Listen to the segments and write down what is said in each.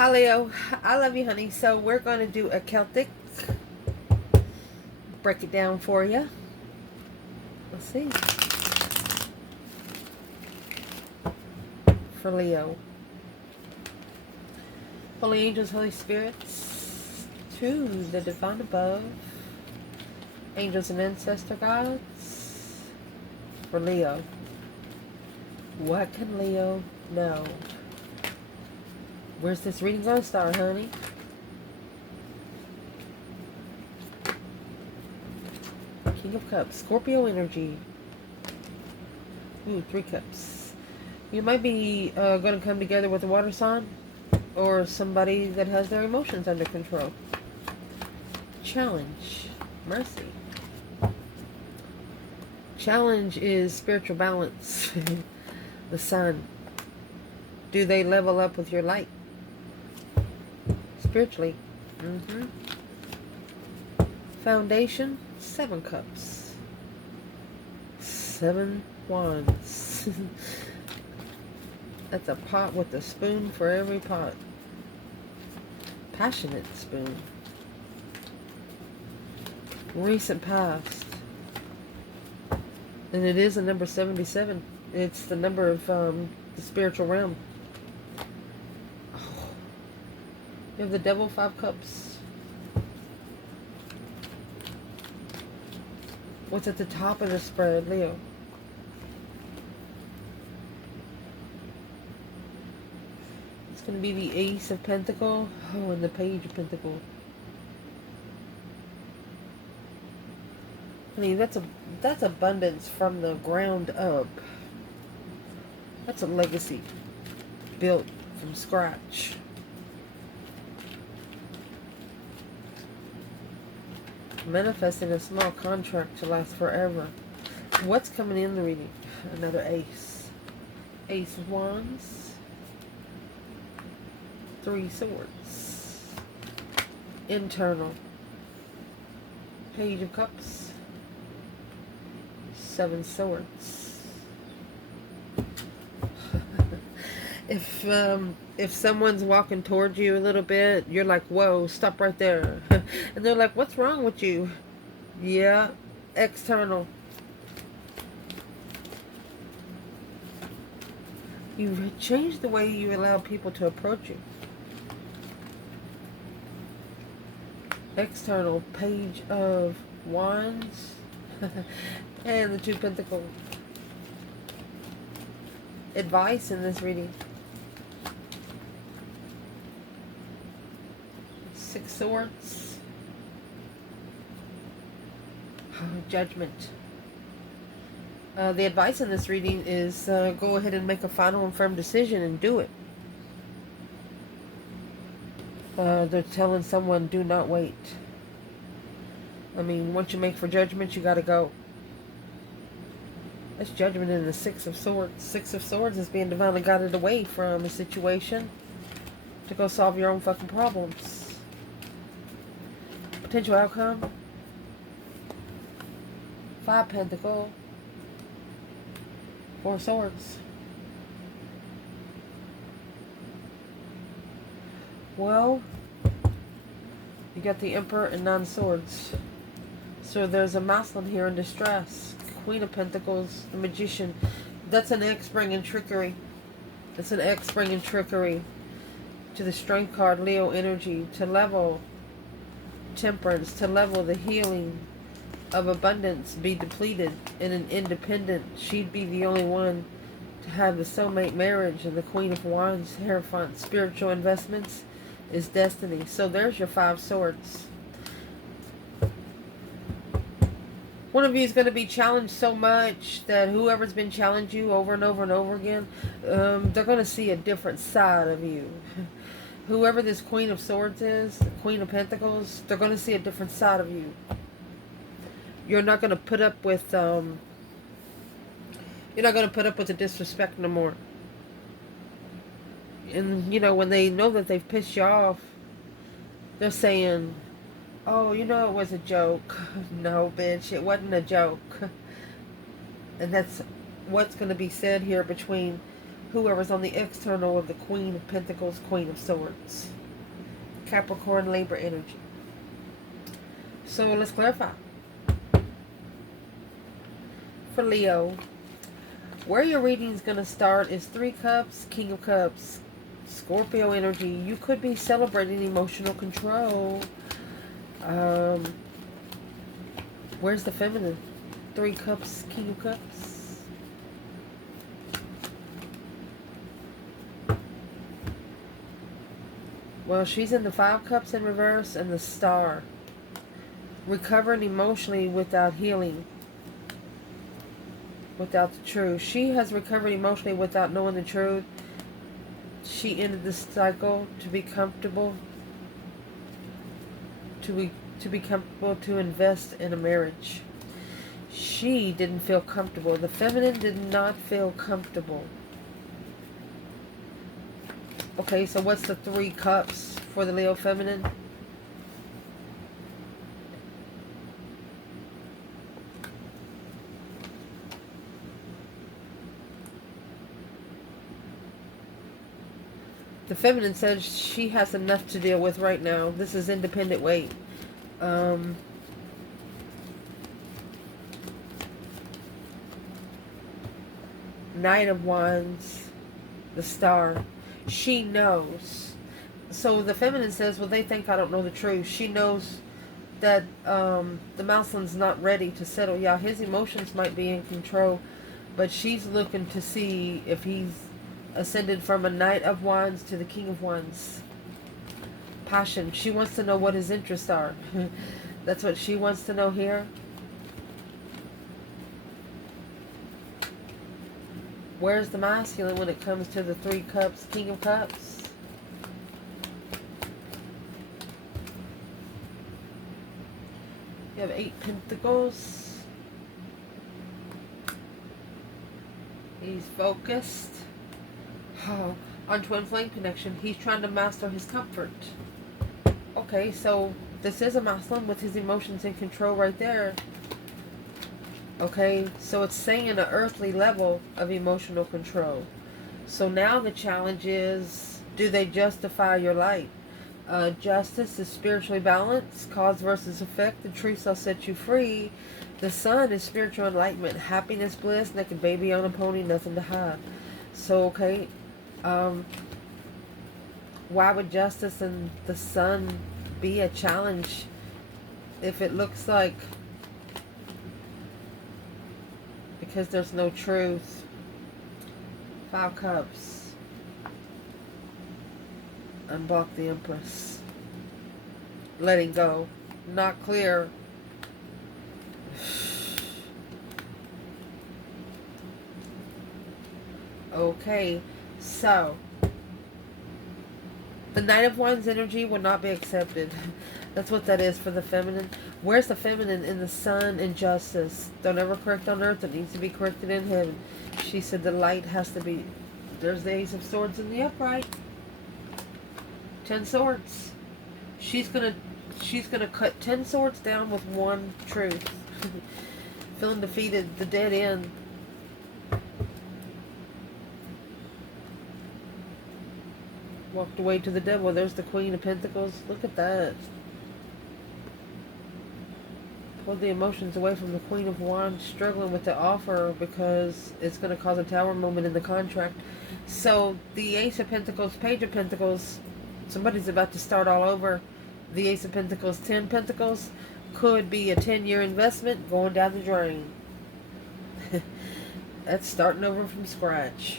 Hi Leo, I love you honey. So we're going to do a Celtic, break it down for you. Let's see. For Leo. Holy angels, Holy spirits, to the divine above, angels and ancestor gods, for Leo. What can Leo know? Where's this reading going to start, honey? King of Cups, Scorpio energy. Ooh, 3 cups. You might be going to come together with a water sign or somebody that has their emotions under control. Challenge, mercy. Challenge is spiritual balance. The sun. Do they level up with your light? Spiritually. Foundation, 7 cups. 7 wands. That's a pot with a spoon for every pot. Passionate spoon. Recent past. And it is a number 77. It's the number of the spiritual realm. Oh. You have the devil, 5 cups. What's at the top of the spread, Leo? It's going to be the Ace of Pentacles. Oh, and the Page of Pentacles. Honey, that's abundance from the ground up. That's a legacy built from scratch. Manifesting a small contract to last forever. What's coming in the reading? Another ace. Ace of Wands. 3 swords. Internal. Page of Cups. 7 swords. If someone's walking towards you a little bit, you're like, whoa, stop right there. And they're like, what's wrong with you? Yeah, external. You changed the way you allow people to approach you. External, Page of Wands. And the 2 Pentacles. Advice in this reading. 6 swords. Judgment. The advice in this reading is go ahead and make a final and firm decision and do it. They're telling someone, do not wait. I mean, once you make for judgment, you got to go. That's judgment in the 6 of Swords. 6 of Swords is being divinely guided away from a situation to go solve your own fucking problems. Potential outcome. 5 Pentacles. 4 Swords. Well, you got the Emperor and 9 Swords. So there's a masculine here in distress. Queen of Pentacles, the Magician. That's an X bringing trickery. That's an X bringing trickery. To the Strength card, Leo energy. To level Temperance. To level the healing of abundance. Be depleted in an independent. She'd be the only one to have the soulmate marriage. And the Queen of Wands, Hierophant. Spiritual investments is destiny. So there's your 5 swords. One of you is going to be challenged so much that whoever's been challenged you over and over and over again, they're going to see a different side of you. Whoever this Queen of Swords is, the Queen of Pentacles, they're going to see a different side of you. You're not going to put up with, the disrespect no more. And, you know, when they know that they've pissed you off, they're saying, oh, you know, it was a joke. No, bitch, it wasn't a joke. And that's what's going to be said here between Whoever's on the external of the Queen of Pentacles, Queen of Swords. Capricorn, Libra energy. So let's clarify. For Leo, where your reading is going to start is Three Cups, King of Cups, Scorpio energy. You could be celebrating emotional control. Where's the feminine? Three Cups, King of Cups. Well, she's in the Five Cups in reverse and the Star. Recovering emotionally without healing. Without the truth. She has recovered emotionally without knowing the truth. She ended the cycle to be comfortable. To be comfortable to invest in a marriage. She didn't feel comfortable. The feminine did not feel comfortable. Okay, so what's the Three Cups for the Leo feminine? The feminine says she has enough to deal with right now. This is independent weight. Knight of Wands, the Star. She knows. So the feminine says, well, they think I don't know the truth. She knows that the masculine's not ready to settle. Yeah, his emotions might be in control, but she's looking to see if he's ascended from a Knight of Wands to the King of Wands. Passion. She wants to know what his interests are. That's what she wants to know here. Where's the masculine when it comes to the Three Cups, King of Cups? You have 8 Pentacles. He's focused. Oh, on twin flame connection. He's trying to master his comfort. Okay, so this is a masculine with his emotions in control right there. Okay, so it's saying an earthly level of emotional control. So now the challenge is, do they justify your light? Justice is spiritually balanced, cause versus effect. The truth shall set you free. The sun is spiritual enlightenment, happiness, bliss, naked baby on a pony, nothing to hide. So, okay, why would justice and the sun be a challenge if it looks like, because there's no truth? Five Cups. Unblock the Empress. Letting go. Not clear. Okay, so the Knight of Wands energy will not be accepted. That's what that is for the feminine. Where's the feminine in the sun and justice? Don't ever correct on earth. It needs to be corrected in heaven. She said the light has to be. There's the Ace of Swords in the upright. 10 swords. She's gonna cut 10 swords down with one truth. Feeling defeated. The dead end. Walked away to the devil. There's the Queen of Pentacles. Look at that. Pulled the emotions away from the Queen of Wands, struggling with the offer because it's going to cause a tower moment in the contract. So the Ace of Pentacles, Page of Pentacles, somebody's about to start all over. The Ace of Pentacles, 10 Pentacles, could be a 10-year investment going down the drain. That's starting over from scratch.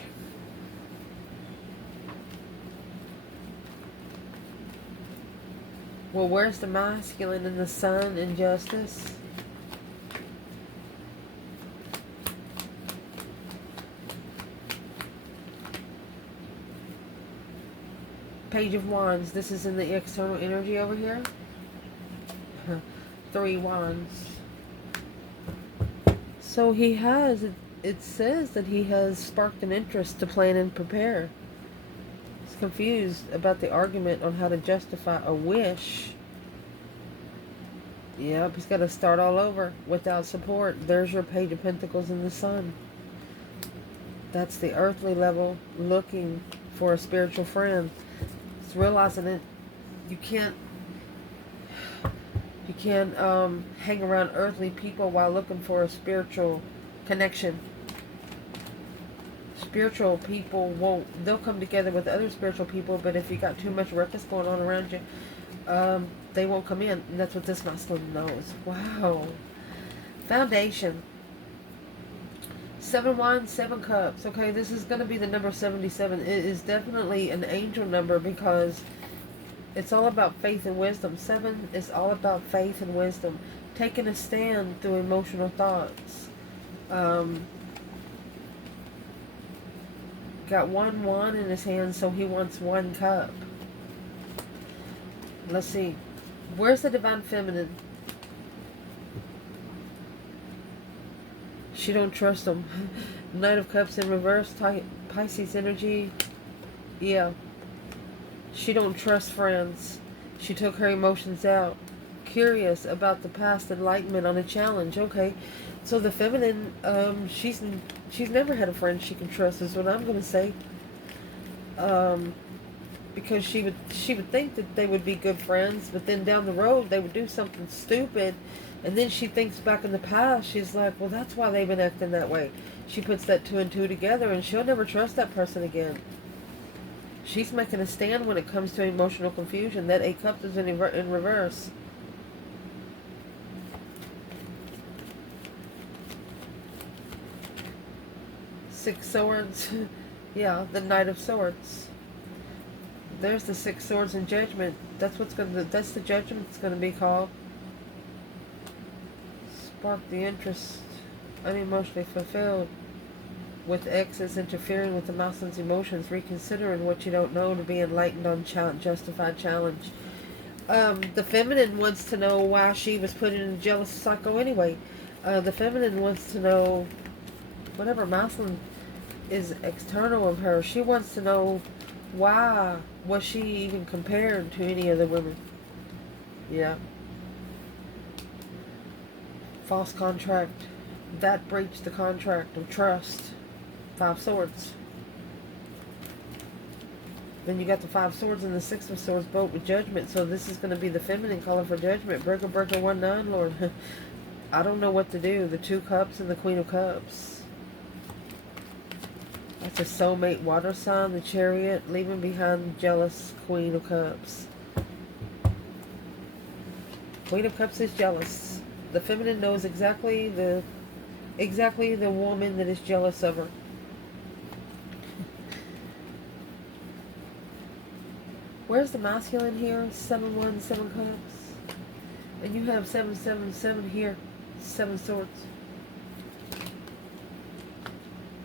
Well, where's the masculine in the sun and justice? Page of Wands. This is in the external energy over here. 3 Wands. So he has, it says that he has sparked an interest to plan and prepare. He's confused about the argument on how to justify a wish. Yep, he's got to start all over without support. There's your Page of Pentacles in the sun. That's the earthly level, looking for a spiritual friend. It's realizing that you can't hang around earthly people while looking for a spiritual connection. Spiritual people won't, they'll come together with other spiritual people, but if you got too much ruckus going on around you, they won't come in. And that's what this masculine knows. Wow. Foundation. 7 wands, 7 cups. Okay, this is going to be the number 77. It is definitely an angel number because it's all about faith and wisdom. 7 is all about faith and wisdom. Taking a stand through emotional thoughts. Got 1 wand in his hand, so he wants 1 cup. Let's see. Where's the divine feminine? She don't trust him. Knight of Cups in reverse. Pisces energy. Yeah. She don't trust friends. She took her emotions out. Curious about the past enlightenment on a challenge. Okay. So the feminine, she's never had a friend she can trust is what I'm going to say. Because she would think that they would be good friends, but then down the road they would do something stupid, and then she thinks back in the past, she's like, well, that's why they've been acting that way. She puts that 2 and 2 together, and she'll never trust that person again. She's making a stand when it comes to emotional confusion. That 8 cups is in reverse. Six swords. Yeah, the Knight of Swords. There's the 6 swords in judgment. That's the judgment it's gonna be called. Spark the interest. Unemotionally fulfilled. With exes interfering with the masculine's emotions, reconsidering what you don't know to be enlightened on justified challenge. The feminine wants to know why she was put in a jealous cycle anyway. The feminine wants to know whatever masculine is external of her. She wants to know why was she even compared to any other women. Yeah. False contract. That breached the contract of trust. 5 swords. Then you got the 5 swords and the 6 of swords, both with judgment. So this is going to be the feminine calling for judgment. Breaker, 1-9, Lord. I don't know what to do. The 2 cups and the Queen of Cups. That's a soulmate water sign. The Chariot, leaving behind the jealous Queen of Cups. Queen of Cups is jealous. The feminine knows exactly the woman that is jealous of her. Where's the masculine here? 7 wands, 7 cups. And you have 7, 7, 7 here. 7 swords.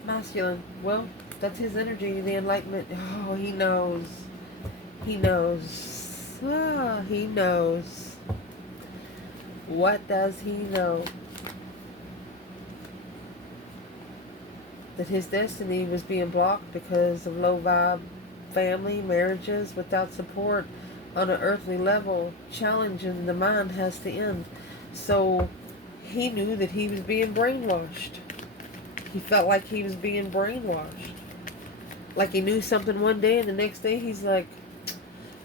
Masculine. Well, that's his energy, the enlightenment. Oh, he knows. He knows. Ah, he knows. What does he know? That his destiny was being blocked because of low vibe family, marriages without support on an earthly level. Challenging the mind has to end. So he knew that he was being brainwashed. He felt like he was being brainwashed. Like he knew something one day and the next day he's like,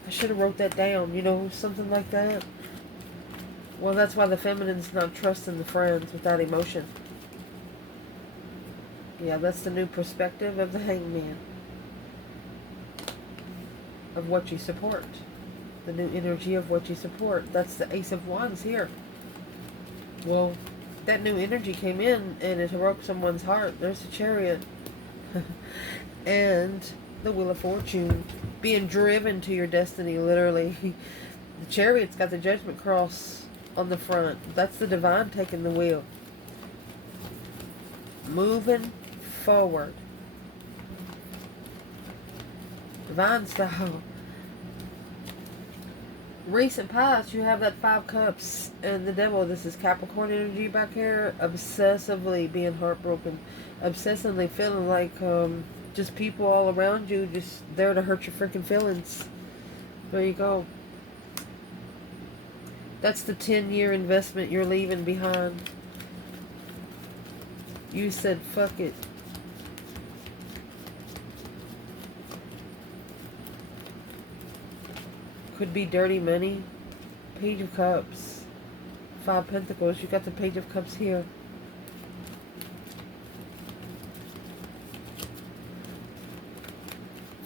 I should have wrote that down, you know, something like that. Well, that's why the feminine's not trusting the friends without emotion. Yeah, that's the new perspective of the hangman. Of what you support. The new energy of what you support. That's the Ace of Wands here. Well, that new energy came in and it broke someone's heart. There's the Chariot. And the Wheel of Fortune. Being driven to your destiny, literally. The Chariot's got the Judgment Cross on the front. That's the divine taking the wheel. Moving forward. Divine style. Recent past, you have that 5 cups and the devil. This is Capricorn energy back here. Obsessively being heartbroken. Obsessively feeling like just people all around you just there to hurt your freaking feelings. There you go. That's the 10-year investment you're leaving behind. You said, fuck it. Could be dirty money. Page of Cups. 5 Pentacles. You got the Page of Cups here.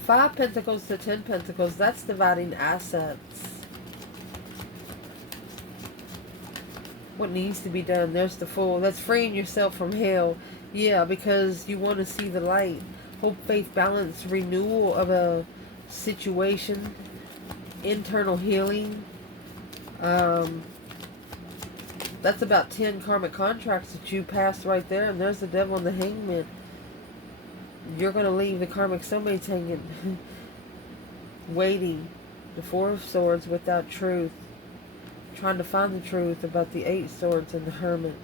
Five Pentacles to 10 Pentacles. That's dividing assets. What needs to be done? There's the Fool. That's freeing yourself from hell. Yeah, because you want to see the light. Hope, faith, balance, renewal of a situation. Internal healing. That's about 10 karmic contracts that you passed right there. And there's the Devil and the Hangman. You're going to leave the karmic soulmates hanging. Waiting. The Four of Swords without truth. Trying to find the truth about the 8 Swords and the Hermit.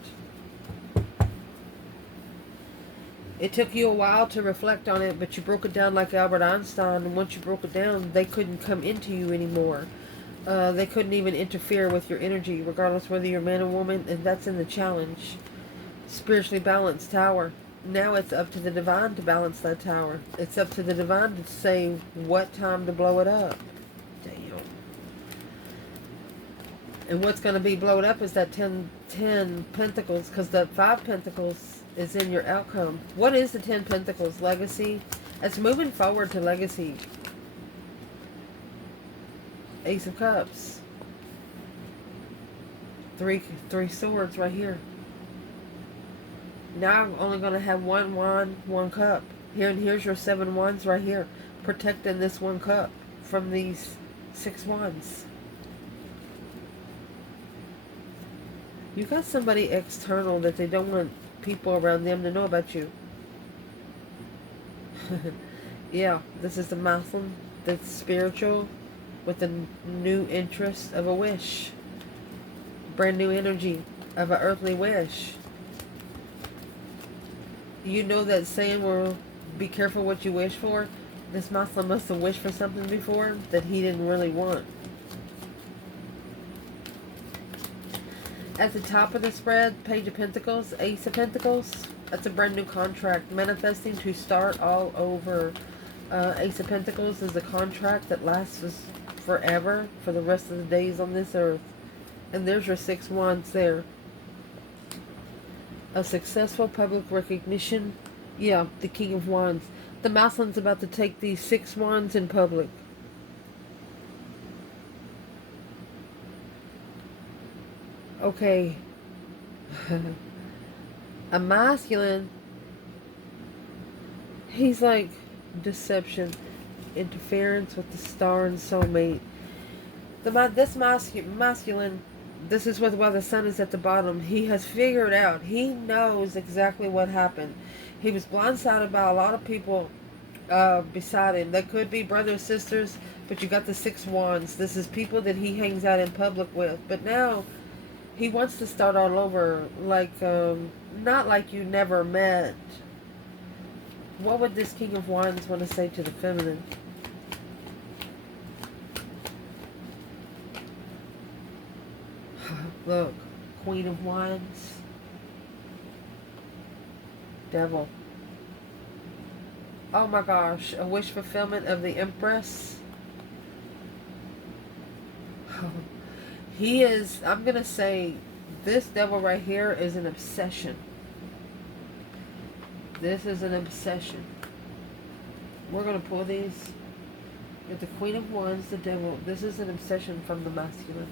It took you a while to reflect on it, but you broke it down like Albert Einstein. And once you broke it down, they couldn't come into you anymore. They couldn't even interfere with your energy, regardless whether you're man or woman. And that's in the challenge. Spiritually balanced tower. Now it's up to the divine to balance that tower. It's up to the divine to say what time to blow it up. Damn. And what's going to be blown up is that 10 Pentacles, because the 5 Pentacles is in your outcome. What is the 10 Pentacles? Legacy. It's moving forward to legacy. Ace of Cups. Three swords right here. Now I'm only going to have 1 wand, 1 cup. Here's your 7 wands right here. Protecting this 1 cup from these 6 wands. You got somebody external that they don't want people around them to know about you. Yeah, this is the masculine that's spiritual with a new interest of a wish. Brand new energy of an earthly wish. You know that saying where be careful what you wish for? This masculine must have wished for something before that he didn't really want. At the top of the spread, Page of Pentacles, Ace of Pentacles. That's a brand new contract. Manifesting to start all over. Ace of Pentacles is a contract that lasts forever for the rest of the days on this earth. And there's your 6 wands there. A successful public recognition. Yeah, the King of Wands. The masculine's about to take these 6 wands in public. Okay. A masculine, he's like deception, interference with the star and soulmate. This masculine, this is why the sun is at the bottom. He has figured out, he knows exactly what happened. He was blindsided by a lot of people beside him. That could be brothers, sisters, but you got the 6 wands. This is people that he hangs out in public with. But now he wants to start all over, like, not like you never met. What would this King of Wands want to say to the feminine? Look, Queen of Wands. Devil. Oh my gosh, a wish fulfillment of the Empress. He is, I'm going to say, this devil right here is an obsession. This is an obsession. We're going to pull these. With the Queen of Wands, the devil. This is an obsession from the masculine.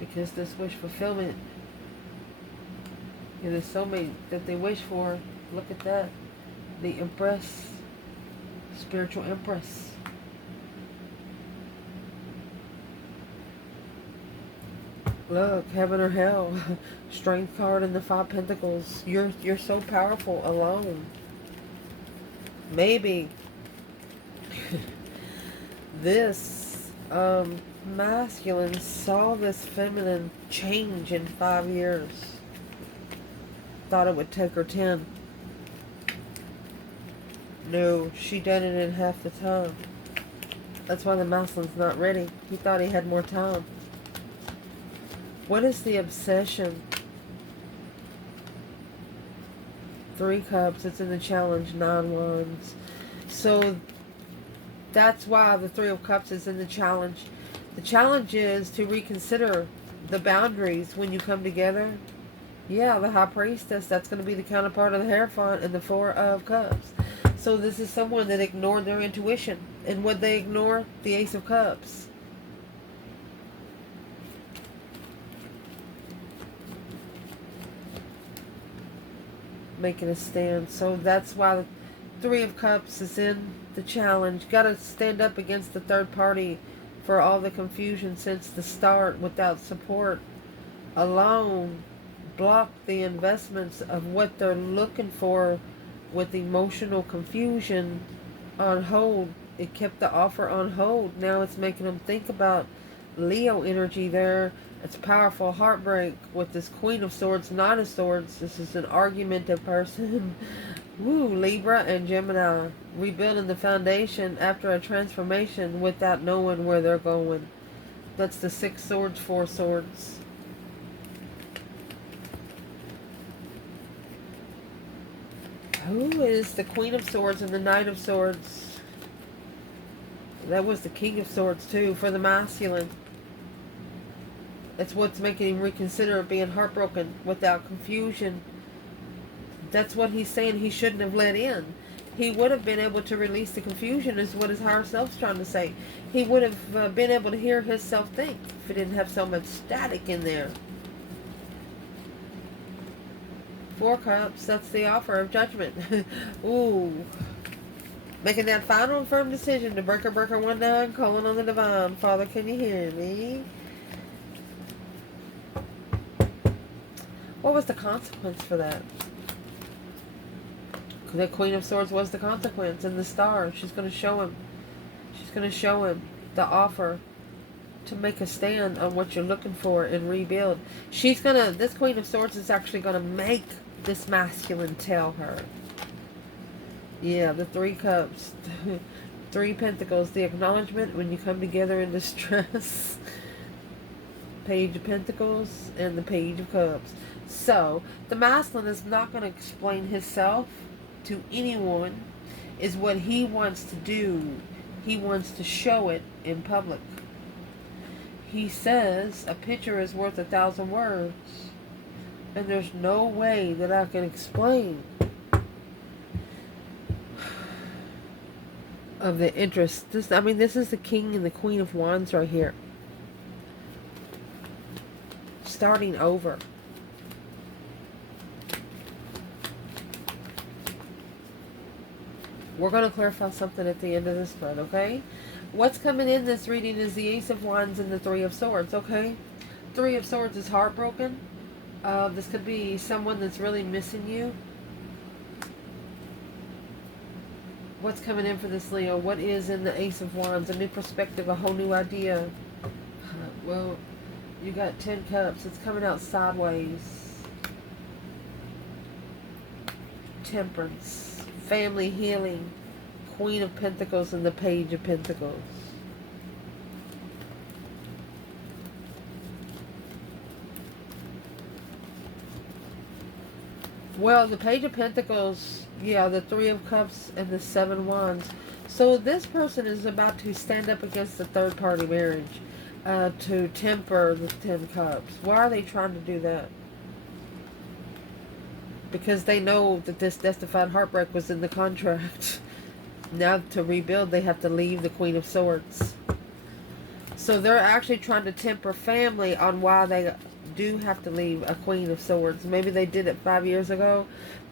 Because this wish fulfillment, and there's so many that they wish for. Look at that. The Empress. Spiritual Empress. Look, heaven or hell. Strength card and the 5 Pentacles. You're so powerful alone. Maybe this masculine saw this feminine change in 5 years. Thought it would take her 10. No, she done it in half the time. That's why the masculine's not ready. He thought he had more time. What is the obsession? 3 cups. It's in the challenge. 9 wands. So That's why the Three of Cups is in the challenge. The challenge is to reconsider the boundaries when you come together. Yeah, the High Priestess, that's going to be the counterpart of the Hierophant and the Four of Cups. So this is someone that ignored their intuition. And what they ignore? The Ace of Cups. Making a stand. So that's why the Three of Cups is in the challenge. Got to stand up against the third party for all the confusion since the start. Without support alone, block the investments of what they're looking for with emotional confusion on hold. It kept the offer on hold. Now it's making them think about Leo energy there. It's powerful heartbreak with this Queen of Swords, Knight of Swords. This is an argumentative person. Woo, Libra and Gemini. Rebuilding the foundation after a transformation without knowing where they're going. That's the Six Swords, Four Swords. Who is the Queen of Swords and the Knight of Swords? That was the King of Swords too, for the masculine. It's what's making him reconsider being heartbroken without confusion. That's what he's saying he shouldn't have let in. He would have been able to release the confusion, is what his higher self's trying to say. He would have been able to hear his self think if he didn't have so much static in there. Four Cups, that's the offer of judgment. Ooh. Making that final and firm decision to breaker 19, calling on the divine. Father, can you hear me? What was the consequence for that? The Queen of Swords was the consequence, and the Star. She's going to show him. She's going to show him the offer to make a stand on what you're looking for and rebuild. She's going to, this Queen of Swords is actually going to make this masculine tell her. Yeah, the Three Cups. Three Pentacles. The acknowledgement when you come together in distress. Page of Pentacles and the Page of Cups. So, the masculine is not going to explain himself to anyone. Is what he wants to do. He wants to show it in public. He says a picture is worth 1,000 words. And there's no way that I can explain of the interest. This is the King and the Queen of Wands right here. Starting over. We're going to clarify something at the end of this spread, okay? What's coming in this reading is the Ace of Wands and the Three of Swords, okay? Three of Swords is heartbroken. This could be someone that's really missing you. What's coming in for this Leo? What is in the Ace of Wands? A new perspective, a whole new idea. Well, you got 10 Cups. It's coming out sideways. Temperance. Family healing. Queen of Pentacles and the Page of Pentacles. Well, the Page of Pentacles, yeah, the Three of Cups and the Seven Wands. So this person is about to stand up against the third party marriage, to temper the 10 Cups. Why are they trying to do that? Because they know that this justified heartbreak was in the contract. Now to rebuild, they have to leave the Queen of Swords. So they're actually trying to temper family on why they do have to leave a Queen of Swords. Maybe they did it 5 years ago.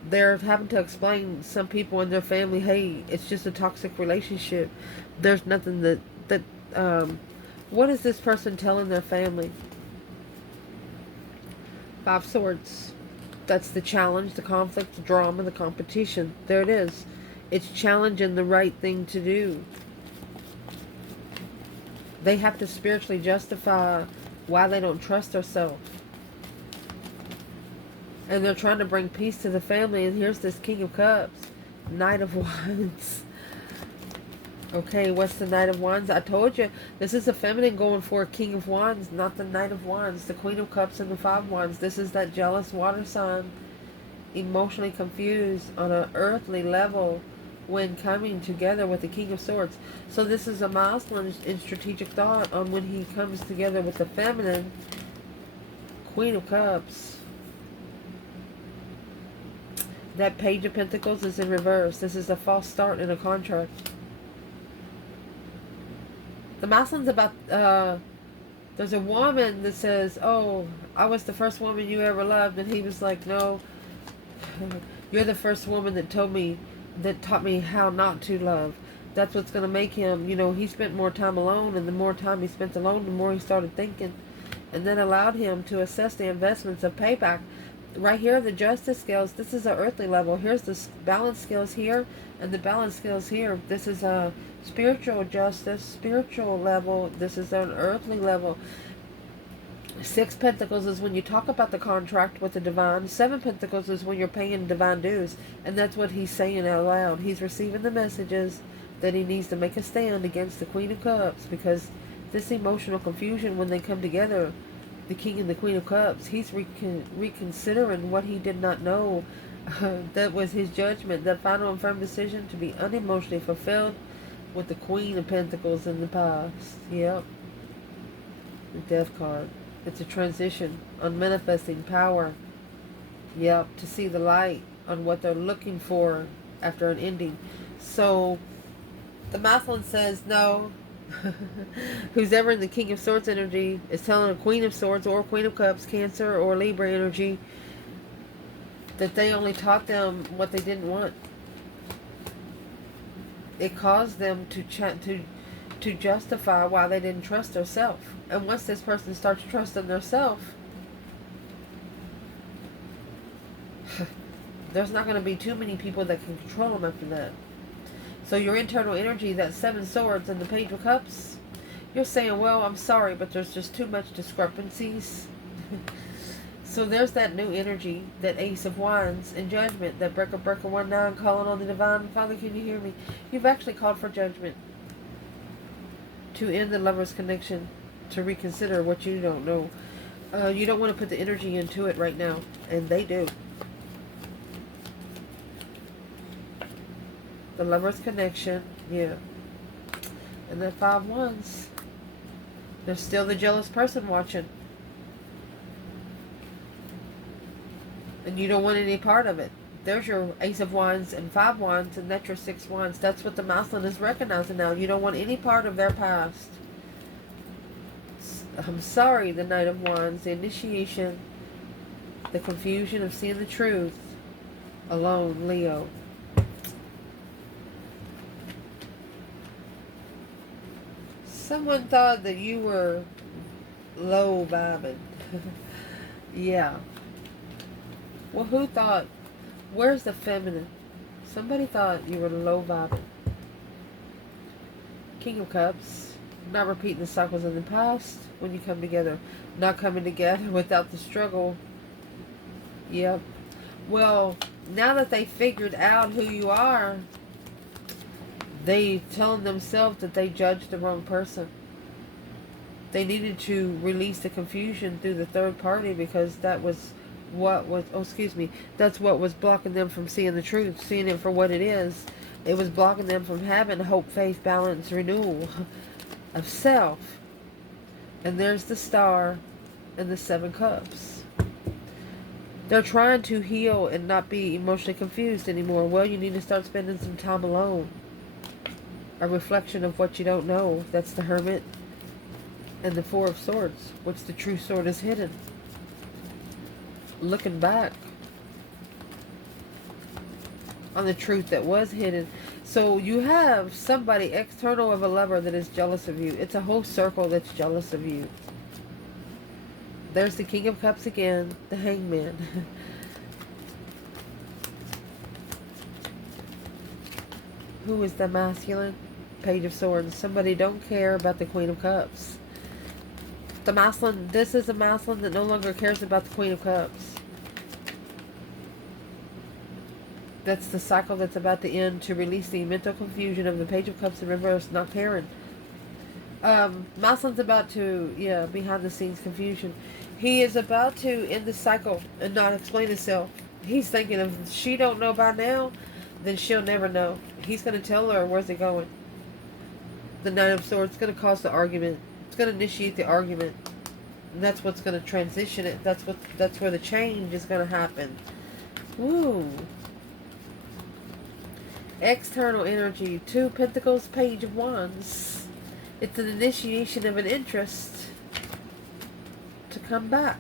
They're having to explain some people in their family, hey, it's just a toxic relationship. There's nothing that what is this person telling their family? Five Swords. That's the challenge, the conflict, the drama, the competition. There it is. It's challenging the right thing to do. They have to spiritually justify why they don't trust themselves. And they're trying to bring peace to the family. And here's this King of Cups. Knight of Wands. Okay, what's the Knight of Wands? I told you, this is a feminine going for a King of Wands, not the Knight of Wands. The Queen of Cups and the Five Wands. This is that jealous water sign. Emotionally confused on an earthly level when coming together with the King of Swords. So this is a milestone in strategic thought on when he comes together with the feminine Queen of Cups. That Page of Pentacles is in reverse. This is a false start in a contract. The Maslin's about, there's a woman that says, oh, I was the first woman you ever loved. And he was like, no, you're the first woman that taught me how not to love. That's what's going to make him, you know, he spent more time alone. And the more time he spent alone, the more he started thinking. And that allowed him to assess the investments of payback. Right here, the justice scales, this is an earthly level. Here's the balance scales here and the balance scales here. This is a spiritual justice, spiritual level. This is an earthly level. 6 Pentacles is when you talk about the contract with the divine. 7 Pentacles is when you're paying divine dues. And that's what he's saying out loud. He's receiving the messages that he needs to make a stand against the Queen of Cups, because this emotional confusion when they come together, the King and the Queen of Cups, he's reconsidering what he did not know. That was his judgment, that final and firm decision to be unemotionally fulfilled with the Queen of Pentacles in the past. Yep. The Death card. It's a transition on manifesting power. Yep. To see the light on what they're looking for after an ending. So the Masculine says no. Who's ever in the King of Swords energy is telling a Queen of Swords or Queen of Cups, Cancer or Libra energy, that they only taught them what they didn't want. It caused them to justify why they didn't trust themselves. And once this person starts trusting themselves, there's not going to be too many people that can control them after that. So your internal energy, that 7 Swords and the Page of Cups, you're saying, well, I'm sorry, but there's just too much discrepancies. So there's that new energy, that Ace of Wands and Judgment, that breaker 19 calling on the divine. Father, can you hear me? You've actually called for judgment to end the lover's connection, to reconsider what you don't know. You don't want to put the energy into it right now, and they do. The lover's connection, yeah. And that 5 Wands. There's still the jealous person watching. And you don't want any part of it. There's your Ace of Wands and 5 Wands, and that's your 6 Wands. That's what the masculine is recognizing now. You don't want any part of their past. I'm sorry, the Knight of Wands, the initiation, the confusion of seeing the truth. Alone, Leo. Someone thought that you were low vibing. Yeah. Well, who thought? Where's the feminine? Somebody thought you were low vibing. King of Cups. Not repeating the cycles of the past when you come together. Not coming together without the struggle. Yep. Well, now that they figured out who you are, they telling themselves that they judged the wrong person. They needed to release the confusion through the third party, because that was what was, that's what was blocking them from seeing the truth, seeing it for what it is. It was blocking them from having hope, faith, balance, renewal of self. And there's the Star and the 7 Cups. They're trying to heal and not be emotionally confused anymore. Well, you need to start spending some time alone. A reflection of what you don't know. That's the Hermit and the 4 of Swords, which the true sword is hidden. Looking back on the truth that was hidden. So you have somebody external of a lover that is jealous of you. It's a whole circle that's jealous of you. There's the King of Cups again, the Hangman. Who is the masculine? Page of Swords. Somebody don't care about the Queen of Cups. The masculine, this is a masculine that no longer cares about the Queen of Cups. That's the cycle that's about to end, to release the mental confusion of the Page of Cups in reverse, not caring. Masculine's about to, behind the scenes confusion. He is about to end the cycle and not explain himself. He's thinking, if she don't know by now, then she'll never know. He's going to tell her where's it going. The Knight of Swords is going to cause the argument. It's going to initiate the argument. And that's what's going to transition it. That's where the change is going to happen. Ooh. External energy. 2 Pentacles, Page of Wands. It's an initiation of an interest to come back.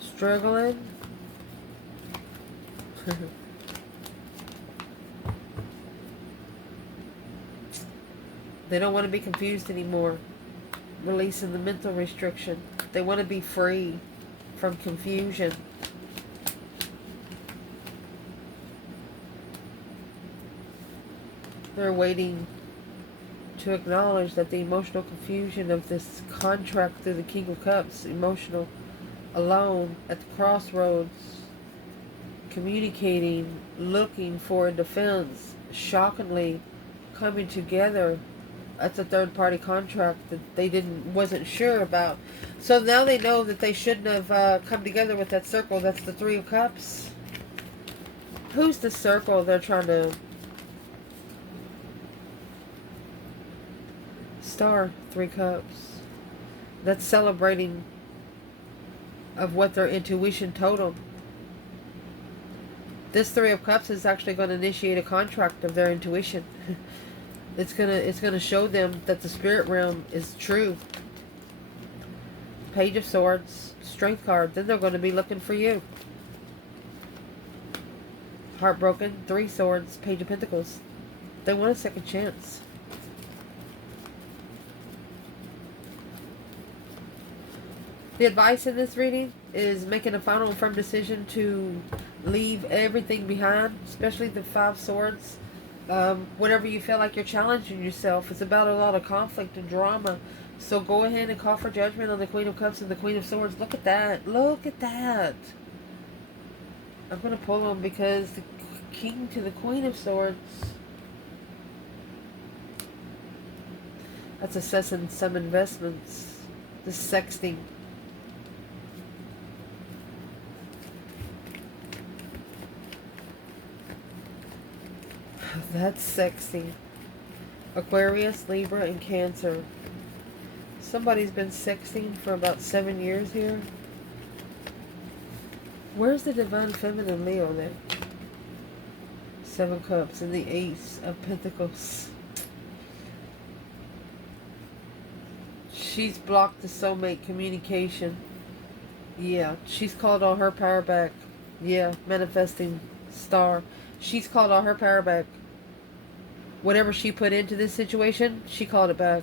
Struggling. They don't want to be confused anymore. Releasing the mental restriction. They want to be free from confusion. They're waiting to acknowledge that the emotional confusion of this contract through the King of Cups, emotional, alone, at the crossroads, communicating, looking for a defense, shockingly coming together. That's a third-party contract that they wasn't sure about. So now they know that they shouldn't have come together with that circle. That's the 3 of Cups. Who's the circle they're trying to... Star, 3 Cups. That's celebrating of what their intuition told them. This 3 of Cups is actually going to initiate a contract of their intuition. It's gonna show them that the spirit realm is true. Page of Swords, Strength card. Then they're going to be looking for you. Heartbroken, 3 Swords, Page of Pentacles. They want a second chance. The advice in this reading is making a final and firm decision to leave everything behind, especially the 5 Swords. Whenever you feel like you're challenging yourself, it's about a lot of conflict and drama. So go ahead and call for judgment on the Queen of Cups and the Queen of Swords. Look at that. Look at that. I'm going to pull them because the King to the Queen of Swords. That's assessing some investments. The sexting. That's sexy. Aquarius, Libra, and Cancer. Somebody's been sexting for about 7 years here. Where's the Divine Feminine Leo there? 7 Cups and the Ace of Pentacles. She's blocked the soulmate communication. Yeah, she's called all her power back. Yeah, manifesting star. She's called all her power back. Whatever she put into this situation, she called it back.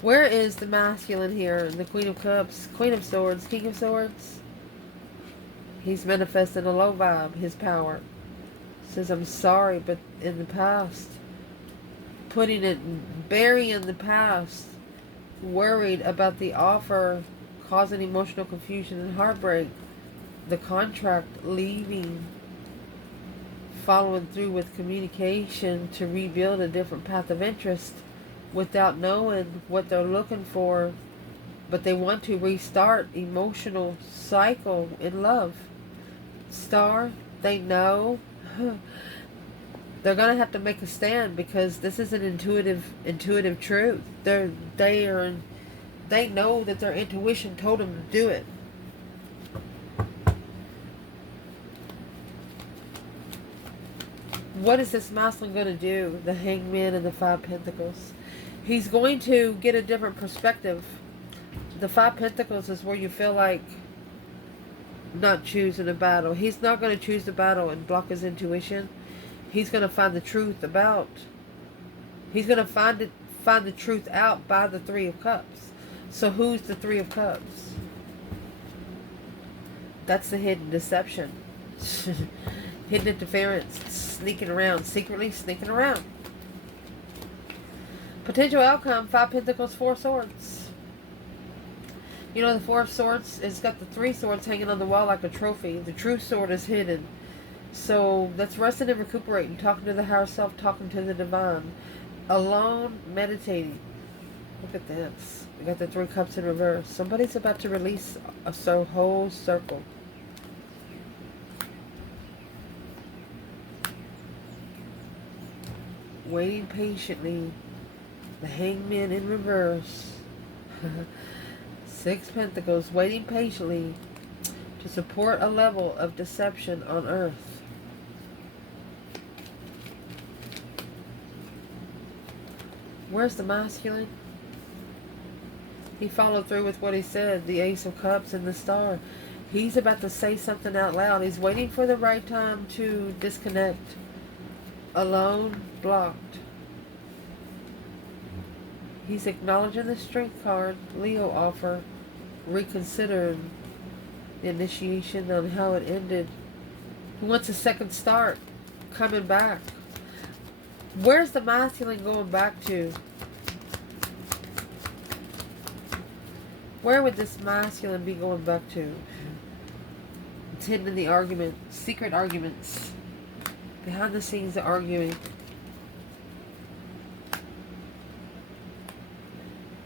Where is the masculine here? The Queen of Cups, Queen of Swords, King of Swords. He's manifesting a low vibe, his power. Says, I'm sorry, but in the past. Putting it, burying the past. Worried about the offer, causing emotional confusion and heartbreak. The contract, leaving. Following through with communication to rebuild a different path of interest without knowing what they're looking for, but they want to restart emotional cycle in love. Star, they know they're gonna have to make a stand because this is an intuitive truth. They know that their intuition told them to do it. What is this masculine going to do? The Hangman and the 5 Pentacles. He's going to get a different perspective. The 5 Pentacles is where you feel like not choosing a battle. He's not going to choose the battle and block his intuition. He's going to find the truth about. He's going to find the truth out by the 3 of Cups. So who's the 3 of Cups? That's the hidden deception. Hidden interference, sneaking around, secretly sneaking around. Potential outcome, 5 Pentacles, 4 Swords. You know, the 4 of Swords has got the 3 swords hanging on the wall like a trophy. The true sword is hidden. So that's resting and recuperating, talking to the higher self, talking to the divine. Alone, meditating. Look at this. We got the 3 Cups in reverse. Somebody's about to release a whole circle. waiting patiently. The Hangman in reverse. 6 Pentacles, waiting patiently to support a level of deception on earth. Where's the masculine? He followed through with what he said. The Ace of Cups and the Star. He's about to say something out loud. He's waiting for the right time to disconnect. Alone, blocked. He's acknowledging the Strength card, Leo offer, reconsidering the initiation on how it ended. He wants a second start, coming back. Where's the masculine going back to? Where would this masculine be going back to? It's hidden in the argument, secret arguments. Behind the scenes, they're arguing.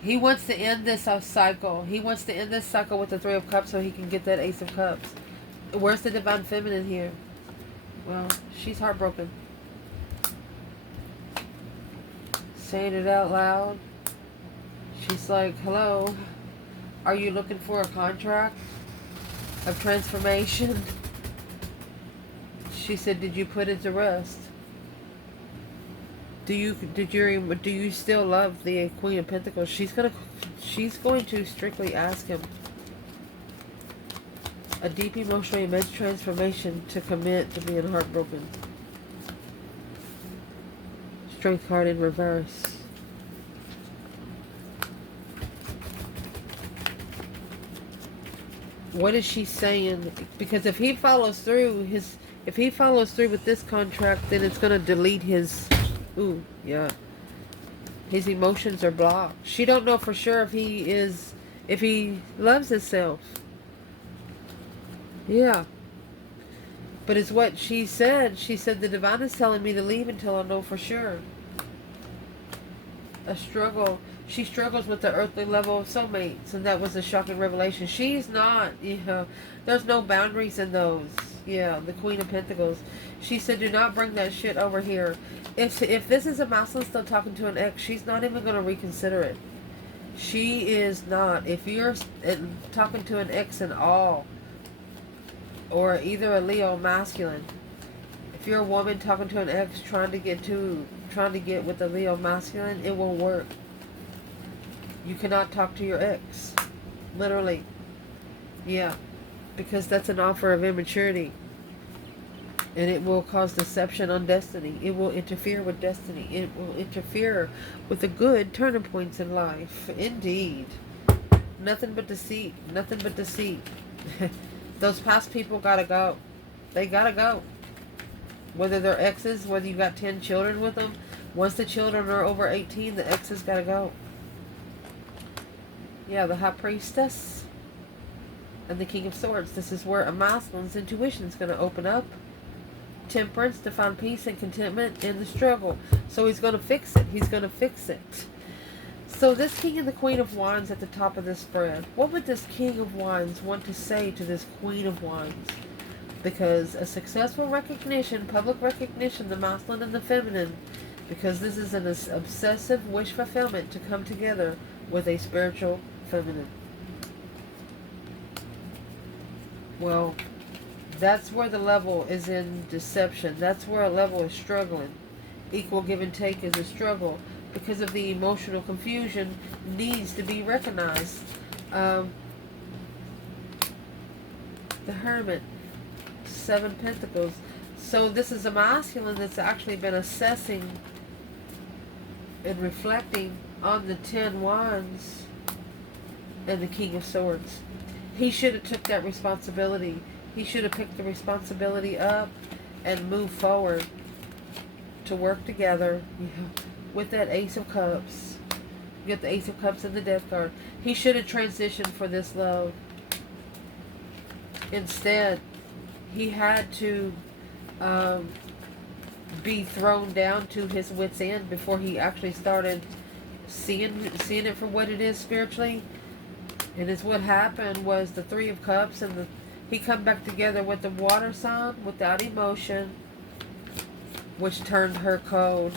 He wants to end this cycle. He wants to end this cycle with the Three of Cups so he can get that Ace of Cups. Where's the Divine Feminine here? Well, she's heartbroken. Saying it out loud. She's like, hello, are you looking for a contract of transformation? She said, did you put it to rest? Do you still love the Queen of Pentacles? She's going to strictly ask him a deep emotional immense transformation to commit to being heartbroken. Strength card in reverse. What is she saying? Because if he follows through with this contract, then it's going to delete his. Ooh, yeah. His emotions are blocked. She don't know for sure if he loves himself. Yeah. But it's what she said. She said the divine is telling me to leave until I know for sure. A struggle. She struggles with the earthly level of soulmates, and that was a shocking revelation. She's not, there's no boundaries in those. Yeah, the Queen of Pentacles. She said, do not bring that shit over here. If this is a masculine still talking to an ex, she's not even going to reconsider it. She is not. If you're talking to an ex and all, or either a Leo masculine, if you're a woman talking to an ex trying to get with a Leo masculine, it won't work. You cannot talk to your ex. Literally. Yeah. Because that's an offer of immaturity. And it will cause deception on destiny. It will interfere with destiny. It will interfere with the good turning points in life. Indeed. Nothing but deceit. Nothing but deceit. Those past people gotta go. They gotta go. Whether they're exes, whether you got 10 children with them. Once the children are over 18, the exes gotta go. Yeah, the High Priestess and the King of Swords. This is where a masculine's intuition is going to open up. Temperance to find peace and contentment in the struggle. So he's going to fix it. He's going to fix it. So this King and the Queen of Wands at the top of this spread. What would this King of Wands want to say to this Queen of Wands? Because a successful recognition, public recognition, the masculine and the feminine. Because this is an obsessive wish fulfillment to come together with a spiritual feminine. Well, that's where the level is in deception. That's where a level is struggling. Equal give and take is a struggle because of the emotional confusion needs to be recognized. The Hermit, 7 Pentacles. So this is a masculine that's actually been assessing and reflecting on the 10 Wands and the King of Swords. He should have took that responsibility. He should have picked the responsibility up and moved forward to work together with that Ace of Cups. You get the Ace of Cups and the Death card. He should have transitioned for this love. Instead, he had to be thrown down to his wit's end before he actually started seeing it for what it is spiritually. And it's what happened was the Three of Cups and he come back together with the water sign without emotion, which turned her cold.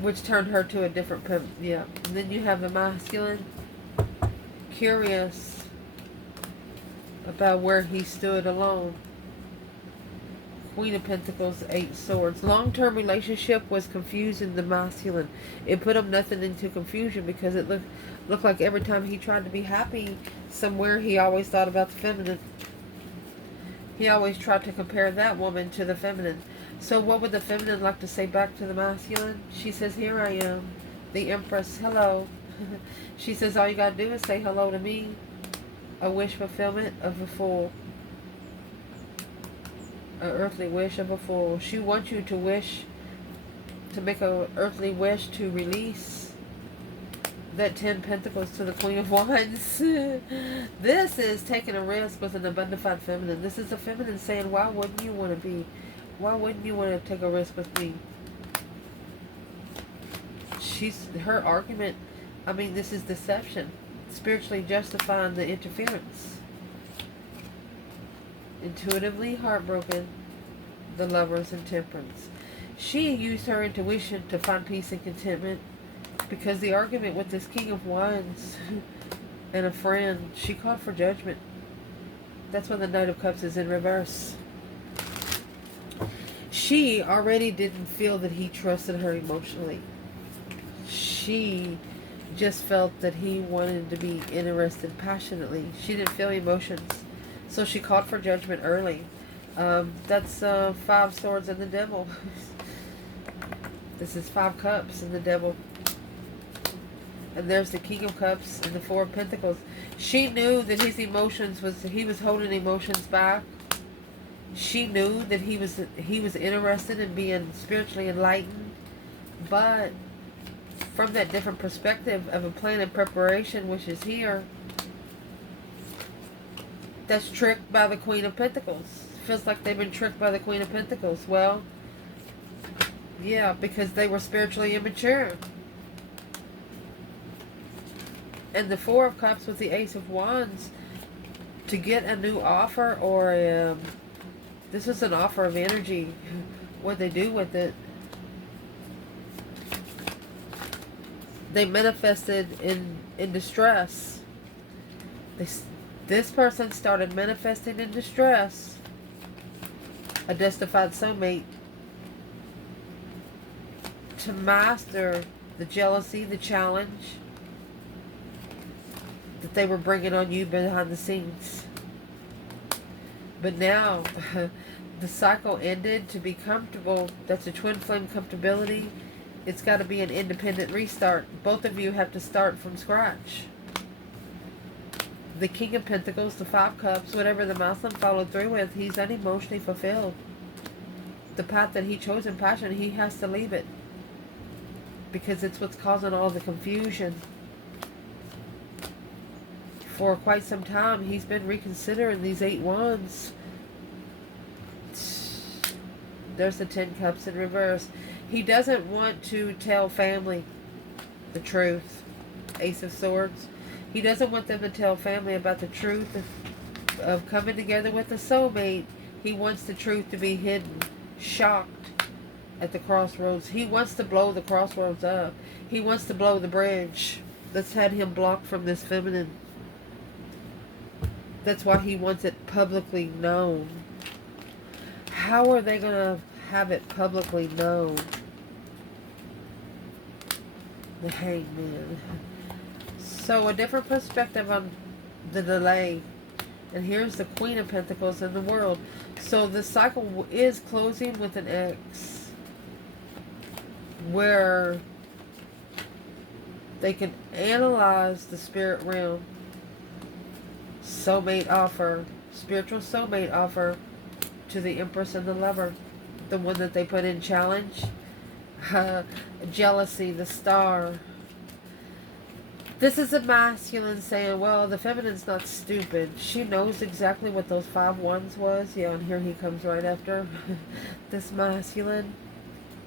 which turned her to a different pimp. Yeah. And then you have the masculine, curious about where he stood alone. Queen of Pentacles, 8 Swords. Long-term relationship was confusing the masculine. It put him nothing into confusion because it looked like every time he tried to be happy somewhere, he always thought about the feminine. He always tried to compare that woman to the feminine. So what would the feminine like to say back to the masculine? She says, here I am, the Empress, hello. She says, all you got to do is say hello to me. A wish fulfillment of a fool. An earthly wish of a fool. She wants you to wish, to make an earthly wish to release that 10 Pentacles to the Queen of Wands. This is taking a risk with an abundified feminine. This is a feminine saying, why wouldn't you want to be? Why wouldn't you want to take a risk with me? Her argument, I mean, this is deception. Spiritually justifying the interference. Intuitively heartbroken, the Lovers and Temperance. She used her intuition to find peace and contentment because the argument with this King of Wands and a friend, she called for judgment. That's when the Knight of Cups is in reverse. She already didn't feel that he trusted her emotionally. She just felt that he wanted to be interested passionately. She didn't feel emotions. So she called for judgment early. That's 5 Swords and the Devil. This is 5 Cups and the Devil. And there's the King of Cups and the 4 of Pentacles. She knew that his emotions he was holding emotions back. She knew that he was interested in being spiritually enlightened. But from that different perspective of a plan and preparation, which is here, that's tricked by the Queen of Pentacles. Feels like they've been tricked by the Queen of Pentacles. Well, yeah, because they were spiritually immature. And the 4 of Cups with the Ace of Wands, to get a new offer or this is an offer of energy. What they do with it, they manifested in distress. This person started manifesting in distress a justified soulmate to master the jealousy, the challenge that they were bringing on you behind the scenes. But now the cycle ended. To be comfortable, that's a twin flame comfortability. It's got to be an independent restart. Both of you have to start from scratch. The King of Pentacles, the 5 Cups, whatever the Muslim followed through with, he's unemotionally fulfilled. The path that he chose in passion, he has to leave it. Because it's what's causing all the confusion. For quite some time, he's been reconsidering these 8 Wands. There's the 10 Cups in reverse. He doesn't want to tell family the truth. Ace of Swords. He doesn't want them to tell family about the truth of coming together with a soulmate. He wants the truth to be hidden, shocked at the crossroads. He wants to blow the crossroads up. He wants to blow the bridge that's had him blocked from this feminine. That's why he wants it publicly known. How are they going to have it publicly known? The Hangman. So a different perspective on the delay. And here's the Queen of Pentacles in the world. So the cycle is closing with an X. Where they can analyze the spirit realm. Soulmate offer. Spiritual soulmate offer to the Empress and the Lover. The one that they put in challenge. Jealousy, the Star. This is a masculine saying, well, the feminine's not stupid. She knows exactly what those 5 Wands was. Yeah, and here he comes right after. This masculine,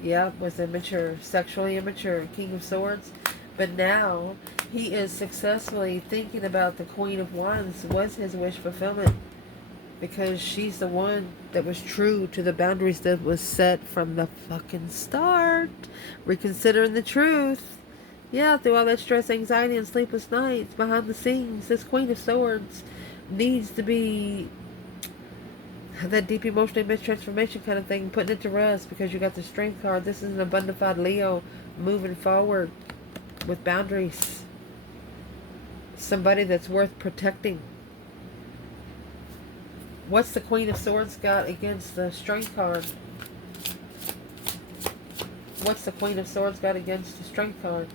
yeah, was immature. Sexually immature. King of Swords. But now, he is successfully thinking about the Queen of Wands was his wish fulfillment. Because she's the one that was true to the boundaries that was set from the fucking start. Reconsidering the truth. Yeah, through all that stress, anxiety, and sleepless nights behind the scenes, this Queen of Swords needs to be that deep emotional image transformation kind of thing, putting it to rest, because you got the Strength card. This is an abundified Leo moving forward with boundaries. Somebody that's worth protecting. What's the Queen of Swords got against the Strength card? What's the Queen of Swords got against the Strength card?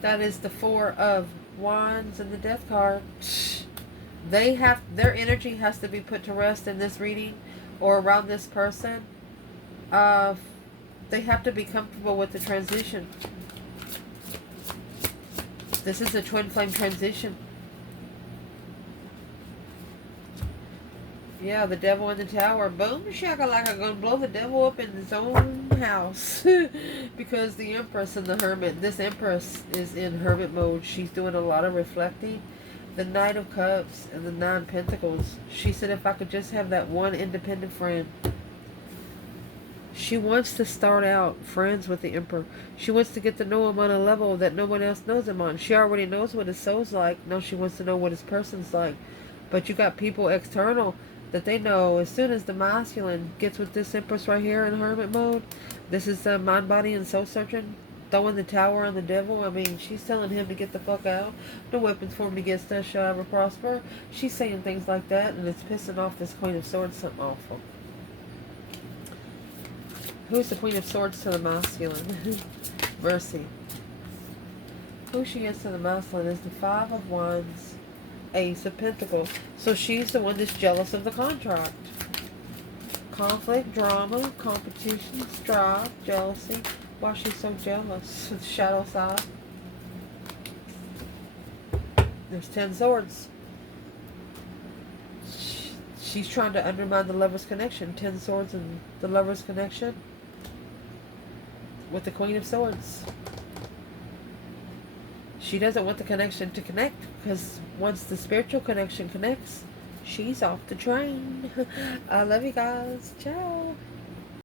That is the Four of Wands and the Death card. They have, their energy has to be put to rest in this reading or around this person. They have to be comfortable with the transition. This is a twin flame transition. Yeah, the Devil in the Tower. Boom shakalaka, gonna blow the devil up in his own house. Because the Empress and the Hermit, this Empress is in Hermit mode. She's doing a lot of reflecting. The Knight of Cups and the Nine Pentacles. She said, if I could just have that one independent friend. She wants to start out friends with the Emperor. She wants to get to know him on a level that no one else knows him on. She already knows what his soul's like. Now she wants to know what his person's like. But you got people external that they know as soon as the masculine gets with this Empress right here in Hermit mode. This is mind, body, and soul searching. Throwing the tower on the devil. I mean, she's telling him to get the fuck out. No weapons formed against us shall ever prosper. She's saying things like that, and it's pissing off this Queen of Swords something awful. Who's the Queen of Swords to the masculine? Mercy. Who she is to the masculine is the Five of Wands, Ace of Pentacles. So she's the one that's jealous of the contract. Conflict, drama, competition, strife, jealousy. Why she's so jealous? The shadow side. There's 10 swords. She's trying to undermine the lover's connection. 10 swords and the lover's connection with the Queen of Swords. She doesn't want the connection to connect, because once the spiritual connection connects, she's off the train. I love you guys. Ciao.